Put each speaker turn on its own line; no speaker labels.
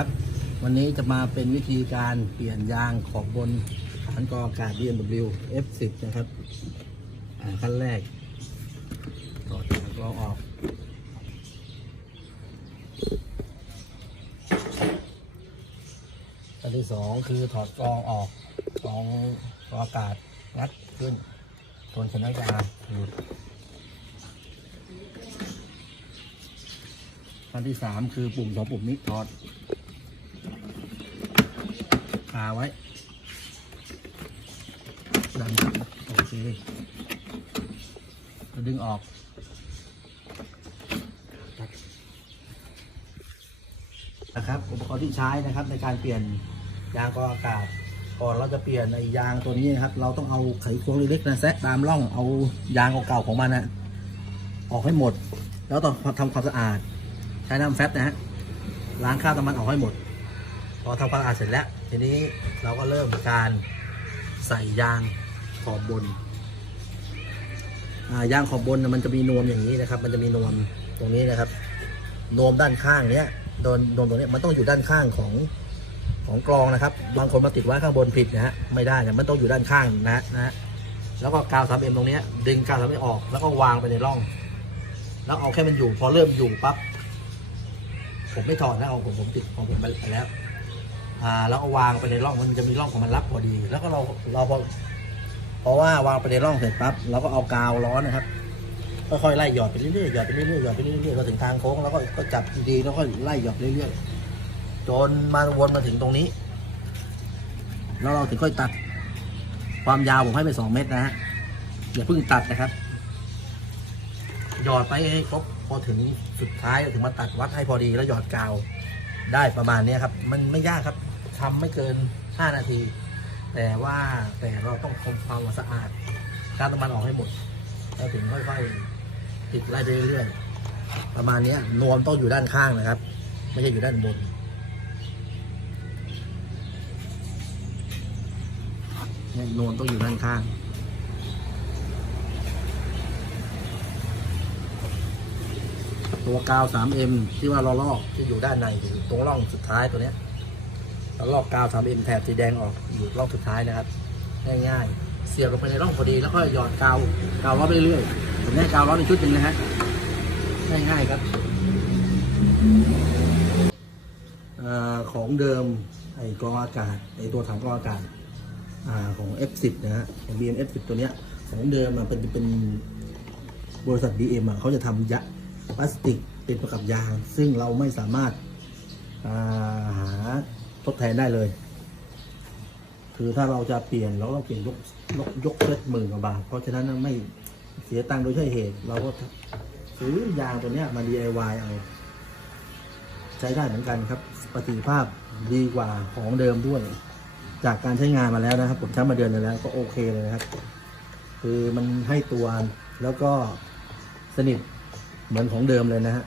ครับวันนี้จะมาเป็นวิธีการเปลี่ยนยางขอบบนฐานกรองอากาศ BMW F10 นะครับขั้นแรกถอดฐานกรองออกขั้นที่สองคือถอดกรองออกกรองกรองอากาศงัดขึ้นทนชนะยาหลุดขั้นที่สามคือปุ่มสองปุ่มนี้ถอดาไว้ ดันโอเคแล้วดึงออกนะครับอุปกรณ์ที่ใช้นะครับในการเปลี่ยนยางกองอากาศก่อนเราจะเปลี่ยนไอ้ยางตัวนี้นะครับ เราต้องเอาไขควงเล็กๆนะแซะตามร่องเอายางเก่าๆของมันนะออกให้หมด แล้วต้องทำความสะอาด ใช้น้ำแฟบนะฮะล้างคราบน้ำมันออกให้หมด พอทำความสะอาดเสร็จแล้ว ทีนี้เราก็เริ่มการใส่ยางขอบบนยางขอบบนมันจะมีนวมอย่างนี้นะครับ มันจะมีนวมตรงนี้นะครับ นวมด้านข้างเนี้ยโดนนวมตรงเนี้ยมันต้องอยู่ด้านข้างของของกรองนะครับ บางคนมาติดไว้ข้างบนผิดนะฮะไม่ได้นะมันต้องอยู่ด้านข้างนะนะ แล้วก็กาวสามเอ็มตรงเนี้ยดึงกาวสามเอ็มออกแล้วก็วางไปในร่อง แล้วเอาแค่มันอยู่ พอเริ่มอยู่ปั๊บผมไม่ถอดนะเอาผมผมติดของผมไปแล้ว อ่าแล้วก็วางไปในร่องมันจะมีร่องของมันรับพอดี แล้วก็เราเราพอเพราะว่าวางไปในร่องเสร็จปั๊บเราก็เอากาวร้อนนะครับค่อยๆไล่หยอดไปเรื่อยๆหยอดไปเรื่อยๆหยอดไปเรื่อยๆพอถึงทางโค้งแล้วก็ก็จับดีๆแล้วก็ไล่หยอดเรื่อยๆจนมาวนมาถึงตรงนี้ แล้วเราถึงค่อยตัด ความยาวผมให้ไปสองเมตรนะฮะอย่าเพิ่งตัดนะครับหยอดไปให้ครบพอถึงสุดท้ายถึงมาตัดวัดให้พอดีแล้วหยอดกาว ได้ประมาณนี้ครับ มันไม่ยากครับทำไม่เกิน 5 นาที แต่ว่าแต่เราต้องทำความสะอาดการน้ำมันออกให้หมดแล้วถึงค่อยๆติดไล่ไปเรื่อยๆประมาณนี้นวมต้องอยู่ด้านข้างนะครับ ไม่ใช่อยู่ด้านบนเนี่ยนวมต้องอยู่ด้านข้าง ตัวกาว 3M ที่ว่าเราลอกที่อยู่ด้านในอยู่ตรงร่องสุดท้ายตัวเนี้ยเราลอกกาว 3M แถบสีแดงออกอยู่ร่องสุดท้ายนะครับ ง่ายๆ เสียบลงไปในร่องพอดี แล้วก็หยอดกาวกาวร้อไปเรื่อยๆผมได้กาวร้อในชุดหนึ่งนะฮะง่ายๆครับอของเดิมไอ้กรองอากาศไอ้ตัวถังกรองอากาศอของ F10 นะฮะของ BM F10 ตัวเนี้ยของเดิมมันเป็นเป็นบริษัท BM อะเขาจะทำยะ พลาสติกเป็นประกับยาง ซึ่งเราไม่สามารถาหาทดแทนได้เลย คือถ้าเราจะเปลี่ยนเราต้องเปลี่ยนยกยกยกเซตหมื่นกว่าบาท เพราะฉะนั้นไม่เสียตังค์โดยใช่เหตุ เราก็ซื้อยางตัวนี้มา DIY เอา ใช้ได้เหมือนกันครับ ประสิทธิภาพดีกว่าของเดิมด้วย จากการใช้งานมาแล้วนะครับ ผมใช้มาเดือนนึงแล้วก็โอเคเลยนะครับ คือมันให้ตัวแล้วก็สนิท เหมือนของเดิมเลยนะฮะ